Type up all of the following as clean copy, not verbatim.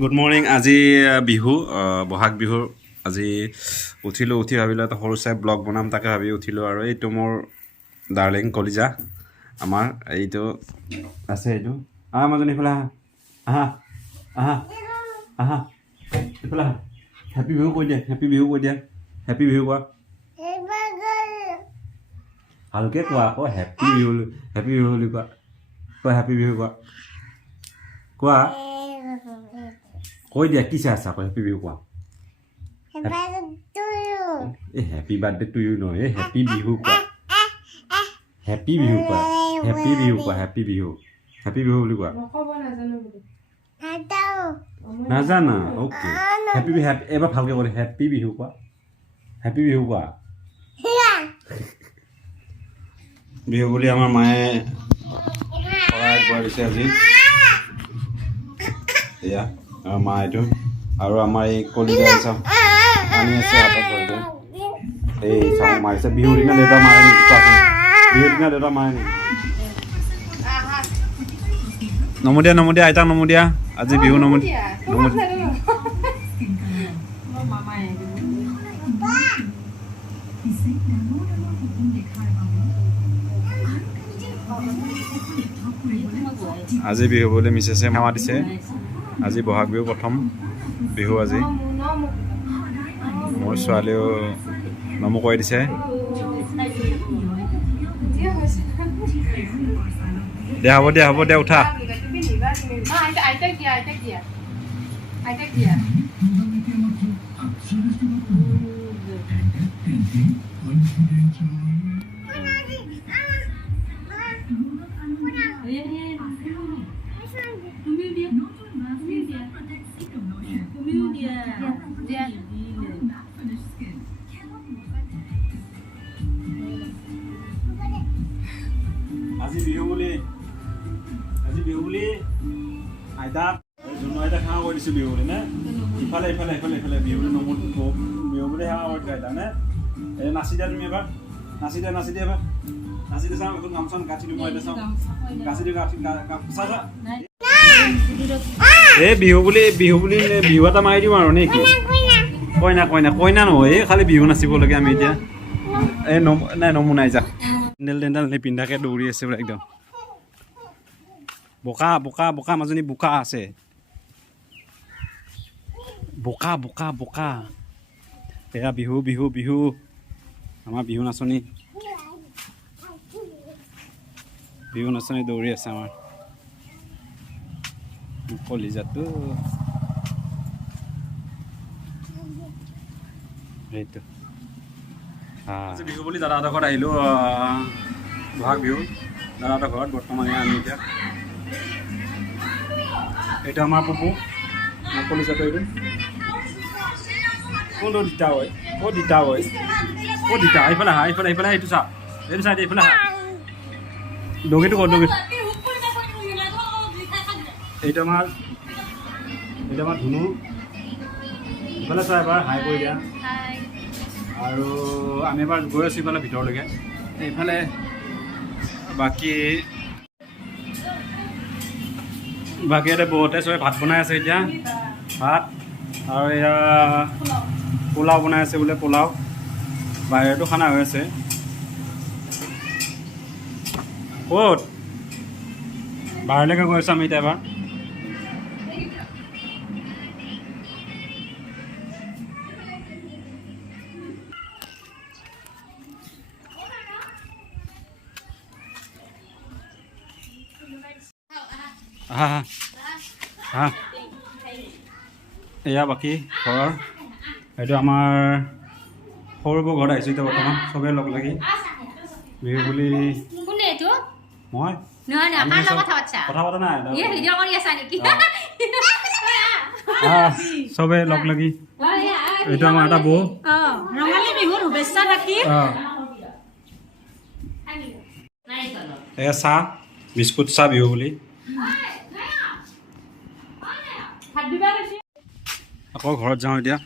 Good morning. আজি বিহু বহাগ বিহুৰ আজি উঠিলোঁ। উঠি ভাবিলোঁ এটা সৰু চাই ব্লগ বনাম, তাকে ভাবি উঠিলোঁ। আৰু এইটো মোৰ ডাৰ্লিং কলিজা, আমাৰ এইটো আছে। এইটো মাজনী এইফালে আহা, আহা আহা আহা, এইফালে আহা। হেপী বিহু কৈ দিয়া, হেপী বিহু কৈ দিয়া, হেপী বিহু কোৱা, ভালকৈ কোৱা আকৌ। হেপী বিহু, হেপী বিহু বুলি কোৱা, কোৱা হেপী বিহু কোৱা, কোৱা কৈ দিয়া। কি চাই আছা আকৌ? হেপী বিহু কোৱা। এই হেপী বাৰ্থডে টু ইউ নহয়, এই হেপী বিহু কোৱা, হেপী বিহু কোৱা, হেপী বিহু কোৱা, হেপী বিহু, হেপী বিহু বুলি কোৱা। নাজানা? Okay, happy Bihu. এবাৰ ভালকৈ কোৱা, হেপী বিহু কোৱা, হেপী বিহু কোৱা। বিহু বুলি আমাৰ মায়ে শৰাই আগবঢ়াই দিছে আজি। এয়া আমাৰ মা এইটো, আৰু আমাৰ এই কলিজা চাওঁ পানী আছে হাতত ধৰিছে। এই চাওঁ মাৰিছে। বিহুৰ দিনা দেউতা মাৰে নেকি? বিহুৰ দিনা দেউতা মাৰে নেকি? নমো দিয়া আইতাক নমো দিয়া। আজি বিহু নমো আজি বিহু বুলি মিছেছে মামা দিছে। আজি বহাগ বিহু প্ৰথম বিহু। আজি মোৰ ছোৱালীও নমো কৰি দিছে। দিয়া হ'ব দিয়া, হ'ব দিয়া, উঠা। আজি বিহু বুলি আইতাক জুনু আইতাক সেৱা কৰি দিছোঁ। বিহু বুলি নে ইফালে ইফালে ইফালে ইফালে বিহু বুলি বিহু বুলি সেৱা কৰি দিছোঁ আইতা নে। এই নাচি দিয়া, তুমি এবাৰ নাচি দিয়া, নাচি দিয়া, এবাৰ নাচি দিয়া। চাওঁ এখন গামোচা গাঁঠি দিব, আইতা চাওঁ গাঁঠি দিওঁ, চা এই বিহু বুলি বিহু এটা মাৰি দিওঁ আৰু নে কি? কইনা কইনা কইনা নহয়, এই খালি বিহু নাচিব লাগে আমি এতিয়া। এই নাই নমো নাই, যা। চেণ্ডেল টেণ্ডেল নিপিন্ধাকৈ দৌৰি আছে বোলে একদম। বোকা বোকা বোকা, মাজনী বোকা আছে, বোকা বোকা বোকা। এয়া বিহু বিহু বিহু, আমাৰ বিহু নাচনী দৌৰি আছে আমাৰ কলিজাটো। সেইটো আজি বিহু বুলি দাদাহঁতৰ ঘৰত আহিলোঁ। বহাগ বিহু দাদাহঁতৰ ঘৰত বৰ্তমানে আমি এতিয়া। এইটো আমাৰ পুপু, আমাৰ কলিজাটো। এইটো কোনটো দিতা হয়, ক'ত দিতা হয়, ক'ত দিতা? এইফালে আহা, এইফালে এইফালে, এইটো চা, এইটো চাই, এইফালে আহা। দগীটো ক'ত? দগী এইটো আমাৰ ধুনু। ইফালে চা, এবাৰ হাই কৰি দিয়া। আৰু আমি এবাৰ গৈ আছোঁ ইফালে ভিতৰলৈকে। এইফালে বাকী ইয়াতে বহুতে চবে ভাত বনাই আছে এতিয়া, ভাত। আৰু এয়া পোলাও বনাই আছে বোলে, পোলাও। বাহিৰতো খানা হৈ আছে। ক'ত? বাহিৰলৈকে গৈ আছোঁ আমি এতিয়া এবাৰ। হা হা হা, এয়া বাকী ঘৰৰ। এইটো আমাৰ সৰুবোৰ ঘৰত আহিছোঁ এতিয়া বৰ্তমান, চবেই লগ লাগি বিহু বুলি। মই কথা পতা নাই, চবে লগ লাগি। এইটো আমাৰ এটা বৌ। এয়া চাহ বিস্কুট, চাহ বিহু বুলি। আকৌ ঘৰত যাওঁ এতিয়া।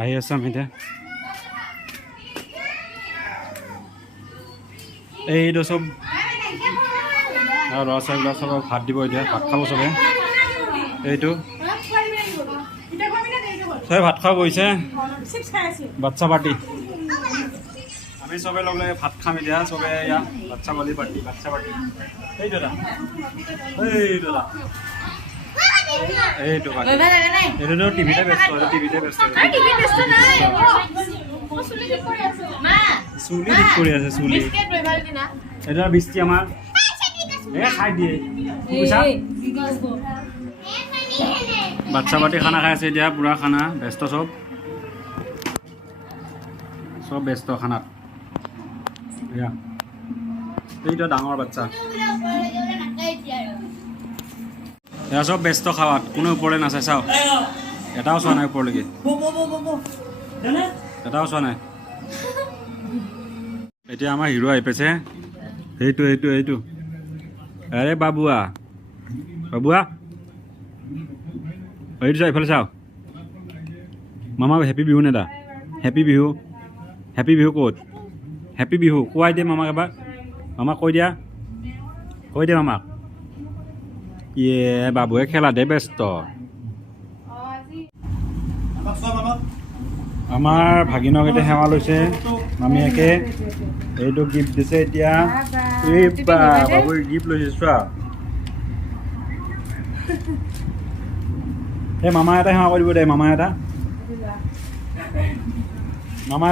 আহি আছোঁ আমি এতিয়া। এইটো চব ল'ৰা ছোৱালীবিলাক চব ভাত দিব এতিয়া ভাত খাব চবে এইটো চবে ভাত খাব বহিছে বাচ্ছা পাৰ্টি আমি চবে লগ লাগে ভাত খাম এতিয়া চবে ইয়াত বাচ্ছা পাৰ্টি এইটো দাদা এইটো এইটোতো টিভিতে ব্যস্ত চুলি ঠিক কৰি আছে চুলি এটা বৃষ্টি আমাৰ খাই দিয়ে বাচ্ছা পাৰ্টি খানা খাই আছে এতিয়া পুৰা খানা ব্যস্ত চব ব্যস্ত খানাত এইটো ডাঙৰ বাচ্চা এয়া চব ব্যস্ত খাৱাত কোনো ওপৰলৈ নাচাই চাওক এটাও চোৱা নাই ওপৰলৈকে এটাও চোৱা নাই এতিয়া আমাৰ হিৰো আহি পাইছে এইটো আৰে বাবুৱা এইটো চাও এইফালে চাওক মামা happy Bihu NEDA happy Bihu ক'ত হেপী বিহু কোৱাই দিয়ে মামাক এবাৰ মামাক কৈ দিয়া মামাক বাবুৱে খেলাতে ব্যস্ত আমাৰ ভাগিনক এতিয়া সেৱা লৈছে মামীয়েকে এইটো গিফ্ট দিছে এতিয়া বাবুৰ গিফ্ট লৈছে চোৱা এই মামা এটা সেৱা কৰিব দে মামা এটা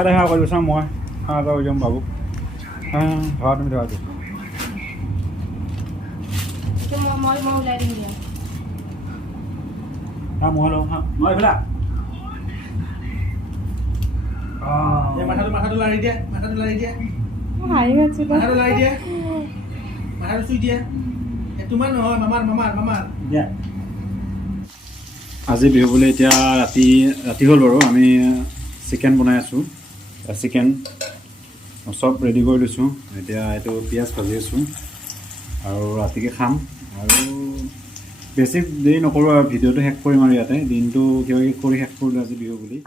সেৱা কৰিব চাওঁ মই সেৱা এটা কৰি যাম বাবুক ধৰা তুমি ধৰা মই লওঁ মই এইফালে মাথাটো লাৰি দিয়া মাথাটো চুই দিয়া তোমাৰ নহয় মামাৰ আজি বিহু বুলি এতিয়া ৰাতি হ'ল বাৰু আমি চিকেন বনাই আছোঁ চিকেন চব ৰেডি কৰি লৈছোঁ এতিয়া এইটো পিঁয়াজ ভাজি আছোঁ আৰু ৰাতিকৈ খাম আৰু বেছি দেৰি নকৰোঁ আৰু ভিডিঅ'টো শেষ কৰিম আৰু ইয়াতে দিনটো কিবা কিবি কৰি শেষ কৰিলোঁ আজি বিহু বুলি